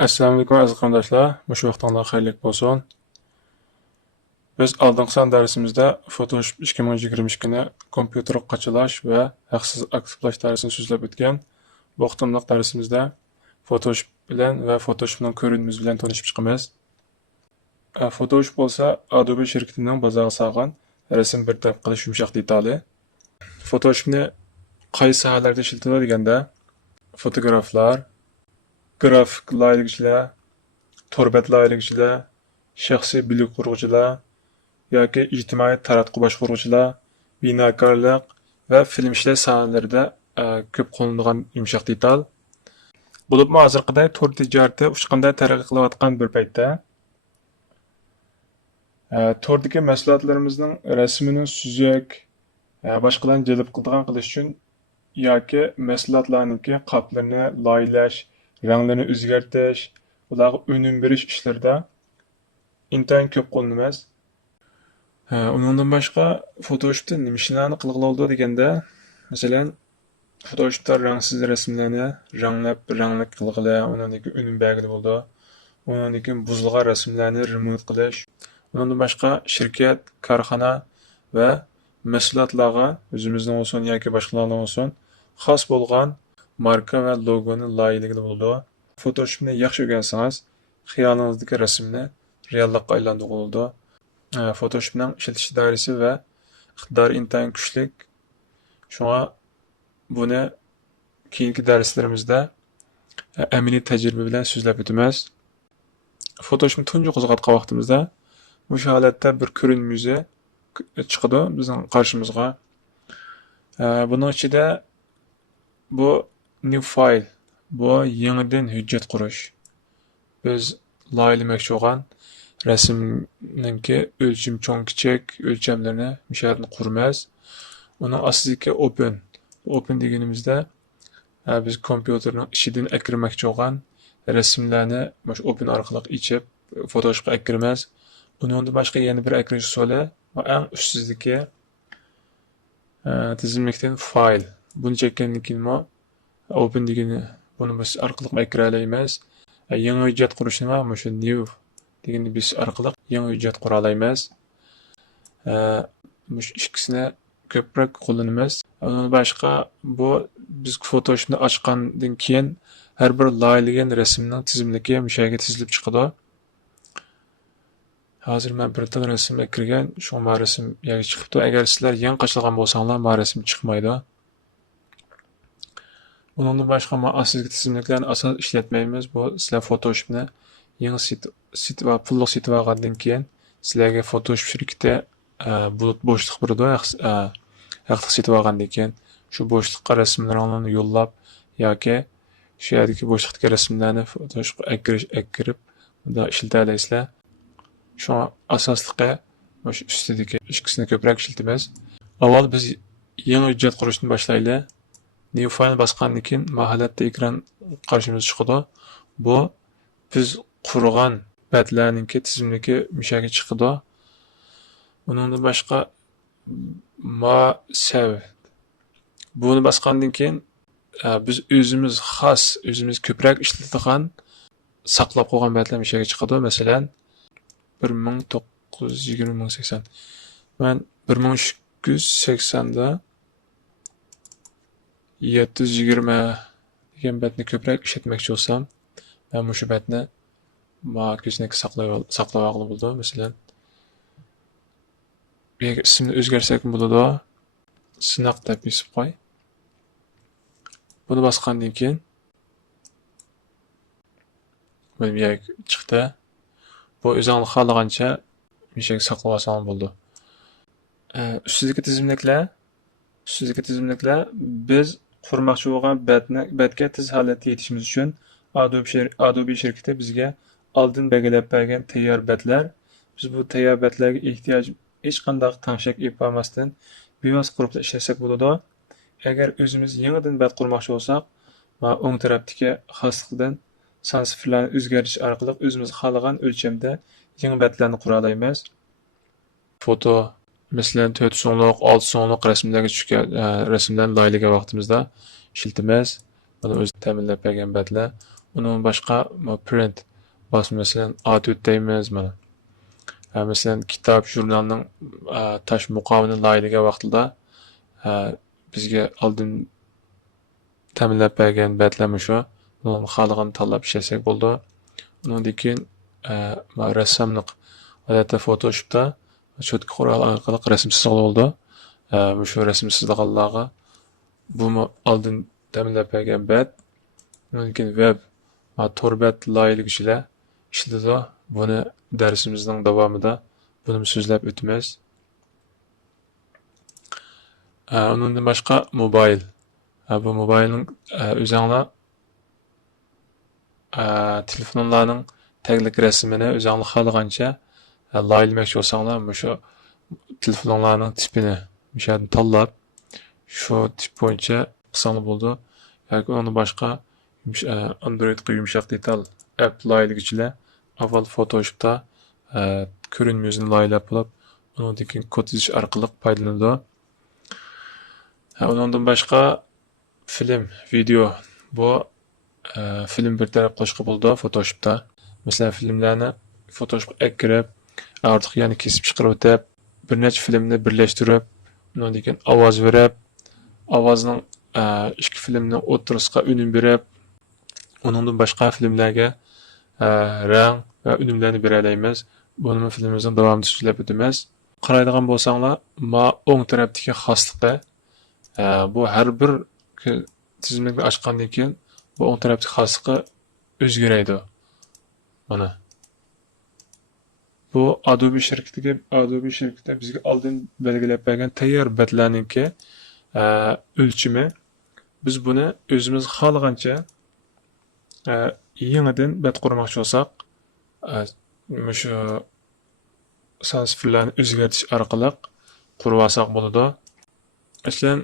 Assalomu alaykum aziz qarindoshlar. Mush vaqtinglar xayrli bo'lsin. Biz oldingi son darsimizda Photoshop 2022 ni kompyuter qochalash va haqsiz aktivlash darsini so'zlab o'tgan. Bu vaqtimliq darsimizda Photoshop bilan va Photoshopning ko'rinmasi bilan tanishib chiqamiz. Photoshop bo'lsa Adobe shirkatining bozorga solgan rasm bir taraf qilish yumshoq detali. Photoshopni qaysi sohalarda ishlatadi deganda fotograflar, grafik layihchilar, torbat layihchilar, shaxsiy blog quruvchilar yoki ijtimoiy taratqu boshqaruvchilar, binokorlik va film ishlash sohalarida ko'p qo'llanilgan yumshoq detal. Bo'lib hozirgiday tor tijorati uchqanday taraqqiy qilayotgan bir paytda tordagi mahsulotlarimizning rasmini suzak boshqalarni jalb qilish uchun yoki mahsulotlarniki qoplarini loyilash, ranglarini o'zgartirish, ularga unum berish ishlarida intayin ko'p qo'llanilmas. Undan boshqa Photoshopda nima ishlarni qilg'ili oldi deganda, masalan, Photoshopda rangsiz rasmlarni rangli qilg'ili, undan keyin unum belgili bo'ldi. Undan keyin buzilgan rasmlarni remove qilish. Undan boshqa shirkat, korxona va mahsulotlarga o'zimizning olsun yoki boshqalarning olsun xos bo'lgan marka va logoni loyihalagili bo'ldi. Photoshopni yaxshi o'rgansangiz, xiyolingizdagi rasmni reallikqa aylantirib bo'ldi. Photoshopning ishlatish doirasi va iqtidori intayin kuchli. Shunga buni keyingi darslarimizda amaliy tajriba bilan so'zlab o'tamiz. Photoshopni tunji qo'zg'atgan vaqtimizda o'sha holatda bir ko'rinmasi chiqadi bizning qarshimizga. Buning ichida bu new file, bu yangidan hujjat qurish. Biz loyihalamoqchi bo'lgan rasmninki o'lcham cho'ng kichik o'lchamlarni mishatni qurmas. Uning aslidagi open deganimizda biz kompyuterning ichidan akirmoqchi bo'lgan rasmlarni mana open orqali ichib Photoshopga akirmas. Undan boshqa yana bir akirish usuli va eng ustidagi tizimlikdan file. Buni chekkandan keyin open degani buni biz orqali akira olamiz. Yangi hujjat qurishni mana shu new degani biz orqali yangi hujjat qura olamiz. Mush ikkisini ko'proq qo'llanamiz. Undan boshqa bu biz Photoshopni ochgandan keyin har bir loyihalangan rasmning tizimligi mushaga tizilib chiqadi. Hozir men bir tal rasmga kirgan, shu rasm yoki chiqibdi. Agar sizlar yangi qo'shilgan bo'lsanglar, bu rasm chiqmaydi. Bundan boshqa asosiy tizimliklarni asos ishlatmaymiz. Bu sizlar Photoshopni yangi sit va pullik setib olgandan keyin sizlarga Photoshop shirkati bulut bo'shliq beradi. Haqliq setib olgandan keyin shu bo'shliqqa rasmlarni yo'llab yoki shu yerdagi bo'shliqdagi rasmlarni Photoshopga akirib bunda ishlata olasizlar. Şu asosliqi shu ustidagi ikkisini ko'proq ishlatamiz. Avval biz yangi hujjat qurishni boshlaylik. New file bosgandan keyin maholatda ekran qarshimizga chiqadi. Bu biz qurgan batlarninki tizimligi mishaga chiqadi. Undan boshqa save. Buni bosgandan keyin biz o'zimiz ko'proq ishlatadigan saqlab qo'ygan batlar mishaga chiqadi. Masalan 1920-1080. Ben 1380'da 720 degan batni ko'proq ishlatmoqchi bo'lsam, men bu batni ko'znaki saqlab bo'ldi. Masalan, bu yerga ismni o'zgartirsak bo'ladi. Sinoq deb yozib qo'y. Buni bosgandan keyin bu yerga chiqdi. Bu o'zingizga xohlagancha mishaga saqlab olsangiz bo'ldi. Ustidagi tizimliklar biz qurmoqchi bo'lgan batga tez holatda yetishimiz uchun Adobe shirkati bizga oldin belgilab bergan tayyor batlar. Biz bu tayyor batlarga ehtiyoj hech qanday tanshak yapmasdan bevos qurib ishlasak bo'ladi. Agar o'zimiz yangidan bat qurmoqchi bo'lsak, va o'ng tarafdagi xoslikdan son sifirlarni o'zgartirish orqali o'zimiz xohlagan o'lchamda yangi batlarni qura olamiz. Foto masalan 4 sonliq, 6 sonliq rasmlarga tushgan rasmlarni loyihalagan vaqtimizda ishlatamiz. Buni o'zi ta'minlab bergan batlar. Bunun başqa print bas mesela A4 deymiz mana. Mesela kitap, jurnalning taş muqovini layliga vaqtida bizga oldin ta'minlab bergan betlar shu. Uni xalqini tanlab ishlasak bo'ldi. Undan keyin rassomlik odatda Photoshopda cho'tka qural orqali rasm chizgan bo'ldi. Shu rasm chizganlarga bu oldin ta'minlab bergan bet. Undan keyin web to'rbat loyihalar ishlatadi. Buni darsimizning davomida buni so'zlab o'tamiz. Undan boshqa mobil. Bu mobilning o'zinglar telefonlarning taglik rasmini o'zinglar xohlagancha loyilamoqchi bo'lsanglar, shu telefonlarning tipini o'shadan tanlab, shu tip bo'yicha qilsanglar bo'ldi. Yoki uni boshqa Androidga yumshoq detal app loyilagichilar avval Photoshopda ko'rinmani loyilab olib, undan keyin kod yozish orqali foydalanadi. Undan boshqa film, video bu film bir taraf qilishga bo'ldi Photoshopda. Masalan, filmlarni Photoshopga kirib, ortiq yana kesib chiqarib o'tib, bir necha filmni birlashtirib, undan keyin ovoz berib, ovozning ikki filmni o'rtasiga unum berib, undan boshqa filmlarga rang va unumlarni bera olamiz. Buni filmimizning davomida so'zlab o'tamiz. Qaraydigan bo'lsanglar, o'ng tarafdagi xosligi bu har bir tizimlikni ochgandan keyin bu o'ng tarafdagi xosligi o'zgaradi. Mana. Bu Adobe şirkati bizga oldin belgilab bergan tayyor betlarninki o'lchimi. Biz buni o'zimiz xohlagancha yangidan bet qurmoqchi bo'lsak, shu sifirlarni o'zgartirish orqali qurib olsak bo'ladi. Masalan,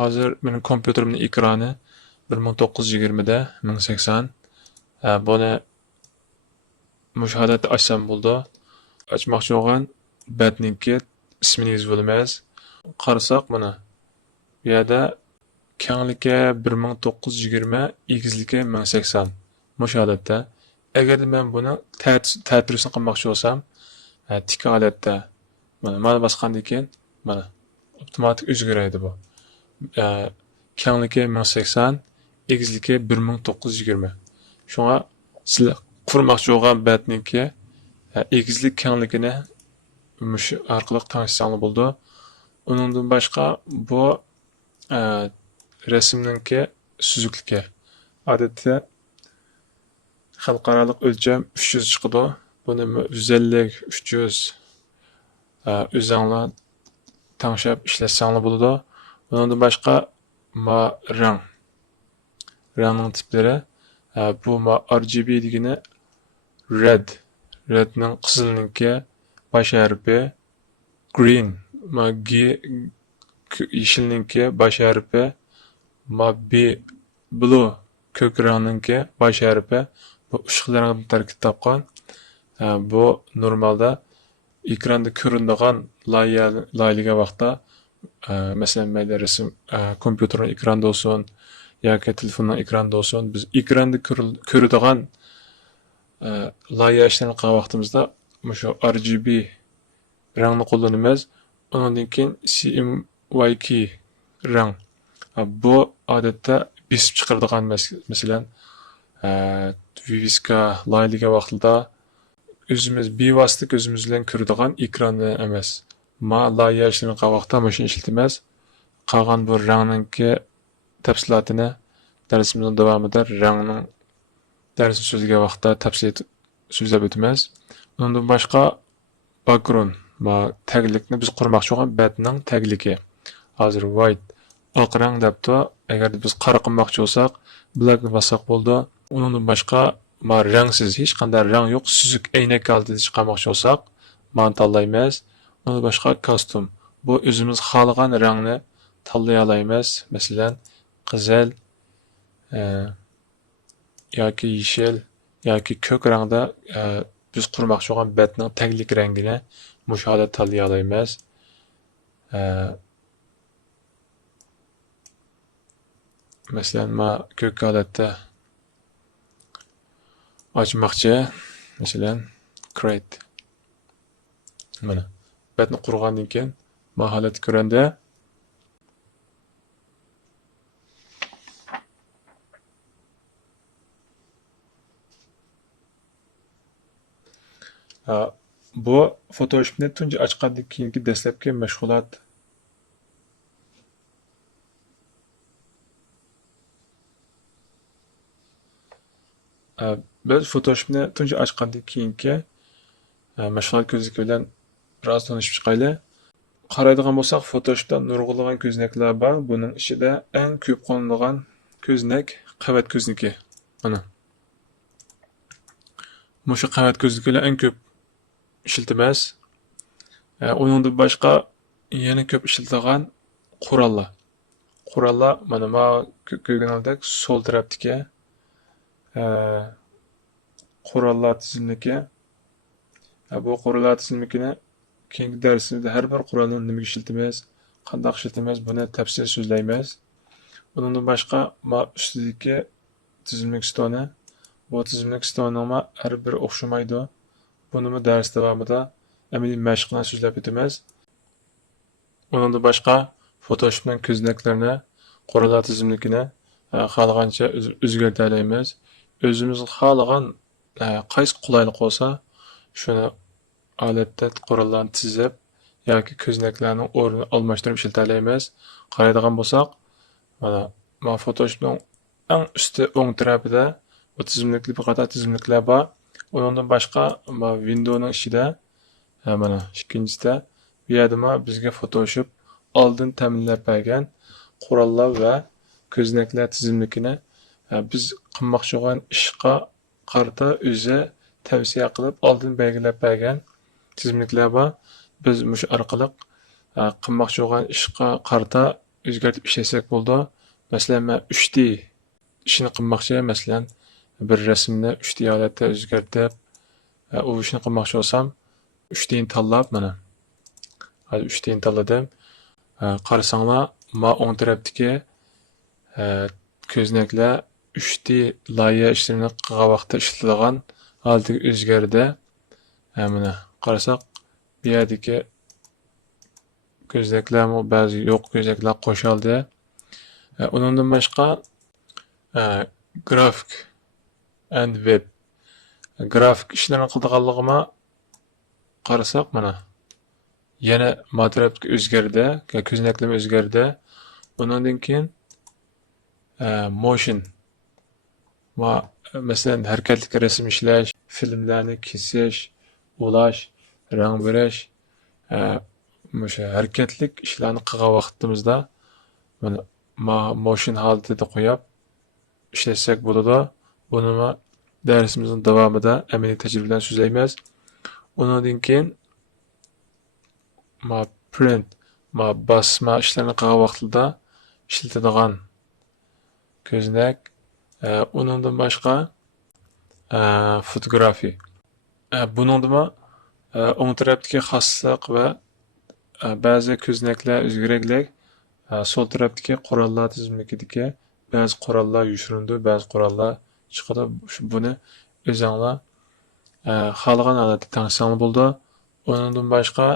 hozir mening kompyuterimning ekrani 1920 da 1080. Buni mush holatda ochsam bo'ldi. Ochmoqchi bo'lgan betninki ismini yozib olamiz. Qarasak mana bu yerda kengligi 1920, egizligi 1080. Mush holatda. Agar men buni ta'tirisini qilmoqchi bo'lsam, tik holatda mana bosgandan keyin mana avtomatik o'zgaradi bu. Kengligi 1080, egizligi 1920. Shunga sizlar qurmoqchi bo'lgan betninki egizlik kengligini mush orqali tanishsanglar bo'ldi. Undan boshqa bu rasmninki suzukligi. Odatda xalqaro o'lcham 300 chiqadi. Buni 150, 300 o'zinglar tanishib ishlatsanglar bo'ladi. Undan boshqa rangning tiplari bu RGB degani redning qizilninki bosh harfi, green yeşilninki bosh harfi, blue ko'k rangninki bosh harfi. Bu ishqlarni tarkib topgan. Bu normalda ekranda ko'rinadigan loyihaga vaqtda masalan mayda rasm kompyuterning ekranda olsun yoki telefonning ekranda olsun, biz ekranda ko'radigan loyiha ishlarni qilgan vaqtimizda shu RGB rangni qo'llanamiz. Undan keyin CMYK rang. Bu odatda besib chiqaradigan masalan viviska loyihaga vaqtida o'zimiz bevosita ko'zimiz bilan ko'radigan ekranni emas. Loyiha ishlarni qilgan vaqtda shuni ishlatamiz. Qolgan bu rangninki tafsilotini darsimizning davomida rangning darsni so'zlagan vaqtda tafsil so'zlab o'tamiz. Undan boshqa background taglikni biz qurmoqchi bo'lgan betning tagligi. Hozir white oq rang debdi. Agar biz qora qilmoqchi bo'lsak, black bossak bo'ldi. Undan boshqa rangsiz hech qanday rang yo'q, suzuk aynak oldida chiqarmoqchi bo'lsak, mana tanlaymiz. Undan boshqa kostyum. Bu o'zimiz xohlagan rangni tanlay olamiz. Masalan, qizil yoki yeshil yoki ko'k rangda biz qurmoqchi bo'lgan betning taglik rangini mush holatda tanlay olamiz. Masalan, ko'k holatda Açmoqchi, masalan, create. Mana. Betni qurgandan keyin bu holatni ko'randa bu Photoshopni tunji ochgandan keyingi dastlabki mashg'ulot. Biz Photoshopni tunji ochgandan keyingi mashg'ulot ko'znagi bilan biroz tanishib chiqaylik. Qaraydigan bo'lsak, Photoshopda nurg'unlagan ko'znaklar bor. Buning ichida eng ko'p qo'llanilgan ko'znak qavat ko'znagi. Mana. Mushu qavat ko'znaklar eng ko'p ishlatilmas. Uningdan boshqa yana ko'p ishlatilgan qurollar. Qurollar mana ko'rganingdek sol tarafdagi qurollar tizimligi. Bu qurollar tizimligini keyingi darsimizda har bir qurolni nimaga ishlatamiz, qanday ishlatamiz, buni tafsil so'zlaymiz. Bundan boshqa ustidagi tizimlik stoni, bu tizimlik stonining har biri o'xshamaydi. Buni dars davomida amaliy mashq bilan so'zlab o'tamiz. Bundan boshqa Photoshopning ko'znaklarni, qurollar tizimligini xohlagancha o'zgartira olamiz. O'zimiz xohlagan qaysi qulaylik bo'lsa, shuni odatda qurollarni tizib yoki ko'znaklarning o'rnini almashtirib ishlata olamiz. Qaraydigan bo'lsak, mana Photoshopning eng usti o'ng tarafida bu tizimlikli bir qator tizimliklar bor. Undan boshqa Windowsning ichida mana ikkinchisida bu yerda bizga Photoshop oldin ta'minlab bergan qurollar va ko'znaklar tizimligini biz qilmoqchi bo'lgan ishga qarata o'zi tavsiya qilib oldin belgilab bergan tizimliklar bor. Biz mush orqali qilmoqchi bo'lgan ishga qarata o'zgartib ishlasak bo'ldi. Masalan, men 3D ishni qilmoqchi, masalan, bir rasmni 3D holatda o'zgartib, u ishni qilmoqchi bo'lsam, 3D ni tanlab mana. Hozir 3D ni tanladim. Qarasanglar, ma o'ng tarafdagi ko'znaklar 3D loyiha ishlarini qilgan vaqtda ishlatilgan holatiga o'zgardi. Mana qarasak, bu yerdagi ko'znaklar ba'zi yo'q ko'znaklar qo'shildi. Undan boshqa grafik and web grafik ishlarini qilganligimni qarasak mana yana tarafga o'zgardi, ko'znaklar o'zgardi. Undan keyin motion masalan harakatli rasm ishlash, filmlarni kesish, ulash, rang berish, o'sha harakatlik ishlarni qilgan vaqtimizda mana motion holatida qo'yib ishlatsak bo'ladi. Buni darsimizning davomida amaliy tajriba bilan so'zlaymiz. Undan keyin print basma ishlarni qilgan vaqtida ishlatiladigan ko'znak. Undan boshqa fotografiya. Buningda o'ng tarafdagi xoslik va ba'zi ko'znaklar o'zgaraglik, sol tarafdagi qurollar tizimligidagi ba'zi qurollar yushirindi, ba'zi qurollar chiqadi. Buni o'zinglar xohlagan holatda tanishsanglar bo'ldi. Undan boshqa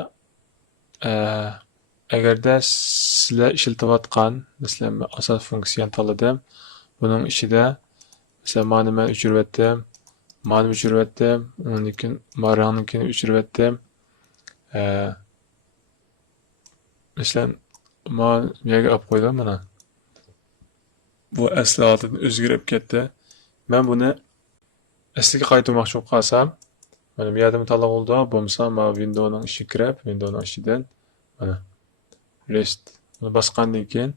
agarda sizlar ishlatayotgan, masalan, asos funksiyani tanladim. Buning ichida masalan, mana men o'chirib undan keyin rangni o'chirib masalan, yerga olib qo'ydim mana. Bu asli holatidan o'zgarib ketdi. Men buni asliga qaytarmoqchi bo'lib qolsam, mana bu yerda tanlab oldi, bo'lmasa Windowsning ichiga kirib, Windowsning ichidan mana rest buni bosgandan keyin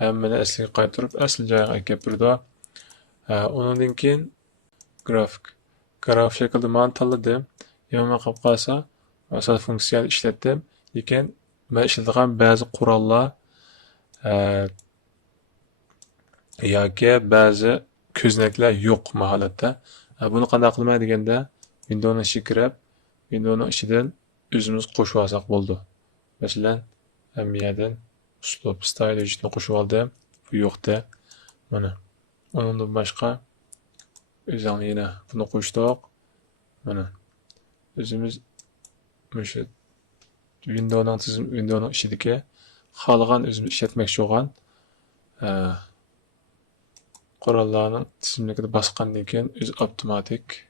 hammani asliga qaytarib, asl joyiga olib kelib turdi. Undan keyin grafik shaklda men tanladim. Yomon qolib qolsa, asos funksiyani ishlatdim. Lekin men ishlatgan ba'zi qurollar yoki ba'zi ko'znaklar yo'q holatda. Buni qanday qilmay deganda, Windowsning ichiga kirib, Windowsning ichidan o'zimiz qo'shib olsak bo'ldi. Masalan, bu yerdan uslub style editni qo'shib oldim. Bu yo'qda. Mana. Undan boshqa Özüň ýene bunu goşdyk. Mana özümüz şu Windows'un içindeki halagan özümüz işletmekçi olan korallarının tizimlikini basqandan keyin öz avtomatik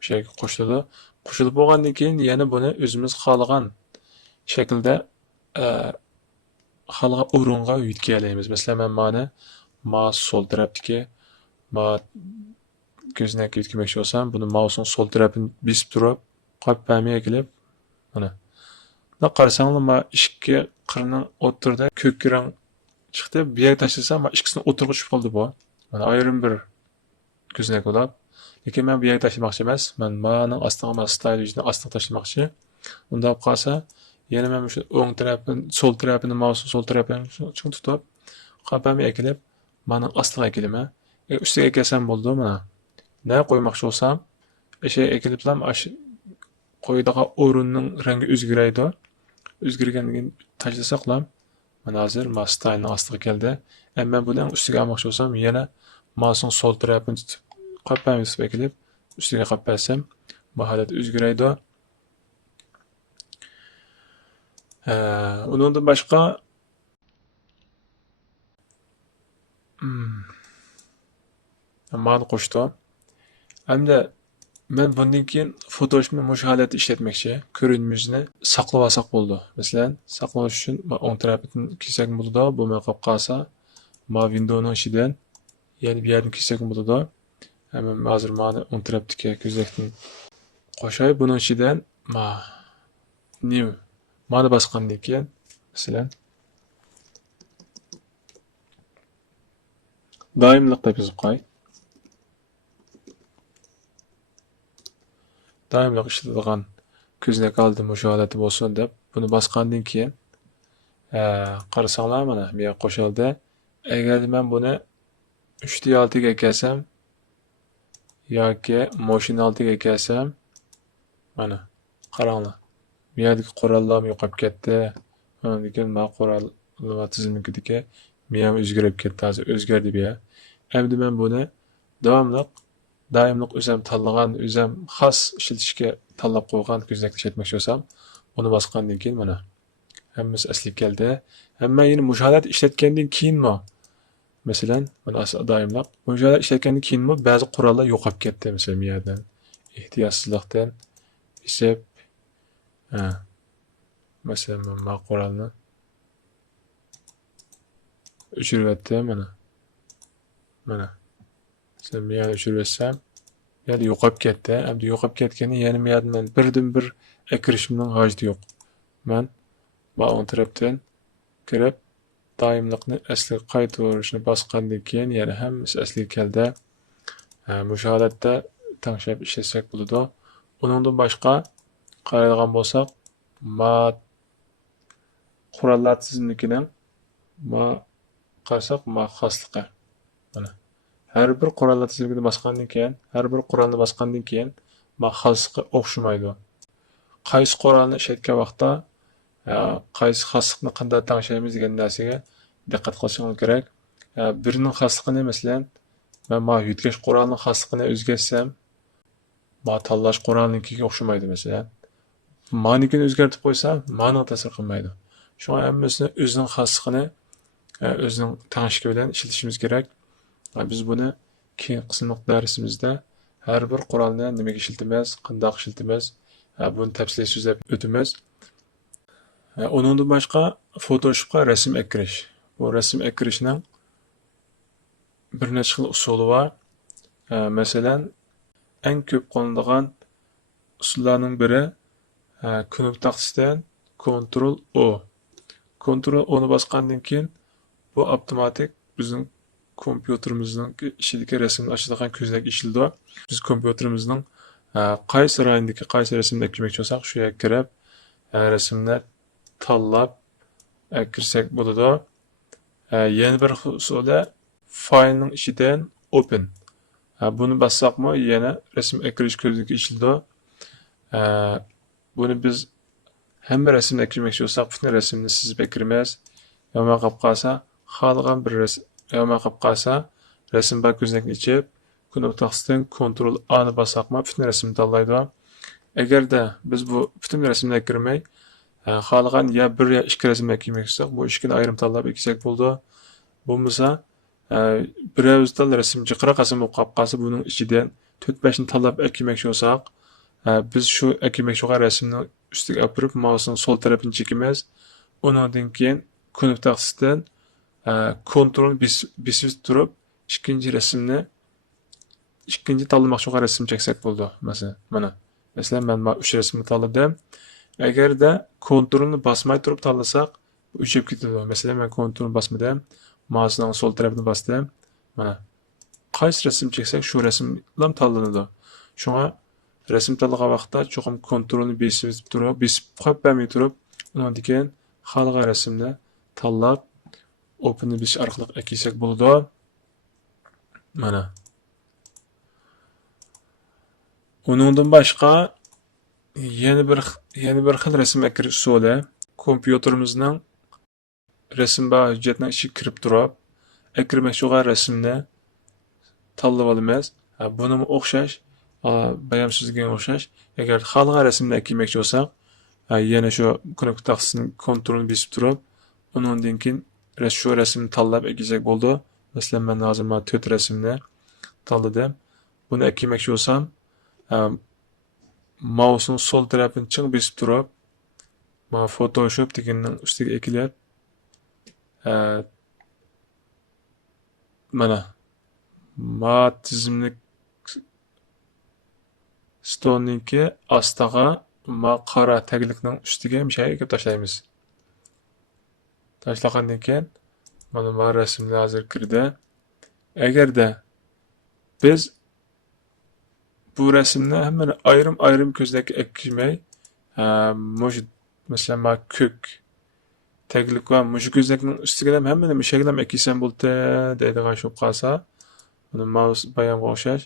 bir şeyge qoşuldy. Qoşulup bolgandan keyin ýene bunu özümüz halagan şekilde halagan orunga ýetkiýeleýiz. Mesela men ma sol tarapdaki ma gözüne yetkimekçi olsam, bunu mouse'un sol tarafını bisip durup, qappamiye gelip, mana. Da qarasaňyz, ma iki qırının oturda kök rang çıktı. Bir ýere taşlasam, ma ikisini oturga düşüp boldy bu. Mana aýrym bir gözünek bolap. Lekin men bu ýere taşlamakçy emas. Men manyň astyna style ýüzüne astyna taşlamakçy. Unda bolup qalsa, ýene men şu oň tarapyny, sol tarapyny mouse'un sol tarapyny çyň tutup, qappamiye gelip, manyň astyna gelime. Üstüge gelsem boldy mana. Ne koymakçı olsam, ekiliplam koydağa orunun rengi özgüreydi. Özgürgenliğini taşlasaklam, ben hazır style'ın astığı geldi. Ben bunu üstüge almakçı olsam, yine mouse'un sol tarafını tutup, qappamyy ekilip, üstüge qappasam, bu halat özgüreydi. Onundan başka mani qoşdum. Hamda men bundan keyin Photoshop'ni mush halatda işletmekçi, görünmüzünü saklap alsak boldy. Mesela saklaş üçin oň tarapyny kesek boldy, bu maqap qalsa, ma Windows'un içinden ýani bir ýerden kesek boldy. Hemen hazır many oň tarapdaki gözlekni qoşay, bunun içinden many basgandan keyin, mesela daimlikda bizip qoy. Daimlik işletilen göznek aldım şu haleti bolsun dep bunu baskandan keyin qarasaňlar mana bu ýerge qoşuldy. Eger men bunu 3D6 ga kelsem yoki Motion 6 ga kelsem mana qaraňlar. Bu ýerdeki qorallarym ýokap ketdi. Ondan keyin men qorallar tizimlikdeki miyam özgürip ketdi, hazır özgerdi bir ýer. Emdi men bunu daimlik özüm tanlagan, özüm has işletişke tanlap koygan gözlekli işletmekçi olsam, onu baskandan keyin mana hemmesi asli geldi. Hem yine müşahadat işletkenden keyin mi? Mesela mana daimlik müşahadat işletkenden keyin mi bazı kurallar ýokap ketdi mesela bir ýerden. İhtiýatsızlykdan isep mesela men kuralını öçürüp etdim mana. Sen bir ýerde öçürüpsem, ýa-da ýokap ketdi. Emdi ýokap ketkeni ýani ýerden birden-bir ekirişimden hajdy ýok. Men oň tarapdan kirip daimlikni asli gaýtyrýyşyny basgandan keyin ýani hemmesi asli keldi. Müşahadatda taňşap işletsek bolady. Onundan başga garaýan bolsak, kurallar tizimlikiniň qarasak haslygy. Mana her bir kurallar tizimlikini basgandan keyin, her bir kuralny basgandan keyin haslygy okşumaydy. Qaýsy kuralny işletken wagtda qaýsy haslykny qanday taňşaýmyz diýen närsege diqqat kılşyňyz gerek. Biriniň haslygyny meselen men ýetgeç kuralnyň haslygyny özgersem, tanlaş kuralnyňkiге okşumaydy meselen. Manikini özgertip koysam, manyň täsir kılmaýdy. Şoňa hemmesine özüniň haslygyny, özüniň taňşyky bilen işletişimiz gerek. Biz bunu keyin kısımlık dersimizde her bir kuralny nimege işletimiz, qanday işletimiz, bunu täpsili süzlep ötümüz. Onundan başka Photoshop'a resim ekiriş. Bu resim ekirişiniň bir neçe xil usuly var. Mesela en köp kollanılan usullarning biri knop taksiden Ctrl-O. Ctrl-O'nu basgandan keyin bu avtomatik bizim kompüterimizin içindeki resimni açılan köznek işildi. Biz kompüterimizin qaysı raýyndaky qaysı resimni eklemekçi olsak, şu ýerge kirip resimler tanlap ekirsek bolady. Ýeni bir usuly file'nyň içinden open. Bunu bassakmy ýene resim ekiriş közneki işildi. Bunu biz hemme resimni eklemekçi olsak, bütün resimni sizip ekirmez. Ýa-da qalsa halagan bir resim ýa-da qalsa resim bak köznekni içip Knopkasından Ctrl A'ni basaqma bütün resimni tanlaydi. Agarda biz bu bütün resimlarga kirmay, xohlagan ya bir ya ikki resim eklemek istedik, bu ikkini ayrim tanlab eksak bo'ldi. Bo'lmasa, birovizdan resim jiqira qasam bo'lib qolib qolsa, buning ichidan 4-5 ni tanlab eklemoqchi bo'lsak, biz shu eklemoqchi bo'lgan rasmni ustiga olib turib, mousening sol tarafini chekamiz. Undan keyin Knopkasından Ctrl besib turib, ikkinchi rasmni ikkinchi tanlamoqchi bo'lgan rasmni cheksak bo'ldi. Masalan, mana. Masalan, men 3 rasmni tanladim. Agarda Ctrlni basmay turib tanlasak, bu o'chib ketadi. Masalan, men Ctrlni basmadim, mousening sol tarafini basdim. Mana. Qaysi rasm cheksak, shu rasm bilan tanlanadi. Shunga rasm tanlagan vaqtda cho'qim Ctrlni besib qo'yib bermay turib, undan keyin xohlagan rasmni tanlab, Open'ni besish orqali eklesak bo'ladi. Mana. Uningdan boshqa yana bir xil rasm ekirish usuli. Kompyuterimizning rasm va hujjatning ichiga kirib turib, ekirmoqchi bo'lgan rasmni tanlab olamiz. Buni o'xshash, bayam sizga o'xshash. Agar xohlagan rasmni ekirmoqchi bo'lsak, yana shu Knopkasini Ctrlni besib turib, undan keyin shu rasmni tanlab eklesak bo'ldi. Masalan, men hozir 4 rasmni tanladim. Buni eklemoqchi bo'lsam, mousening sol tarafini ching besib turib, Photoshop deganning ustiga eklab, mana tizimlik stolniki ostiga qora taglikning ustiga mishaga tashlaymiz. Tashlagandan keyin mana rasmlar hozir kirdi. Agarda biz bu rasmni hammani ayrim ko'zlarga ekmay, masalan, ko'k taglik va mushu ko'zlarning ustiga ham hammani mishaga eklesam bo'ldi deydigan shu qolsa, buni mouse bayonga o'xshash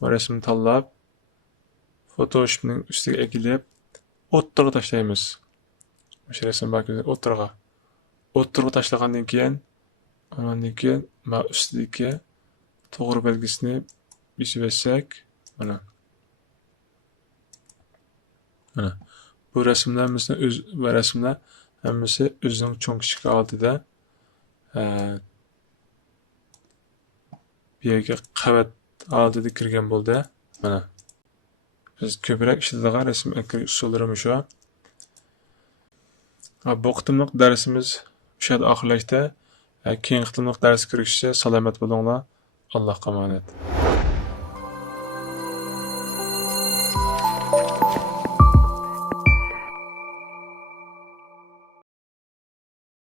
bu rasmni tanlab, Photoshopning ustiga eklab, o'ttirga tashlaymiz. O'sha rasm o'ttirga tashlagandan keyin, undan keyin ustiga to'g'ri belgisini besib olsak, mana. Bu rasmlarimizni rasmlar hammasi o'zining cho'ng kichik oldida bu yerga qavat oldida kirgan bo'ldi. Mana. Biz ko'proq ishlatadigan rasm ekirish usullarimiz shu. Bu qitimliq darsimiz shu yerda oxirlashdi. Keyingi qitimliq darsga kirishsa salomat bo'linglar. Allohga omonat.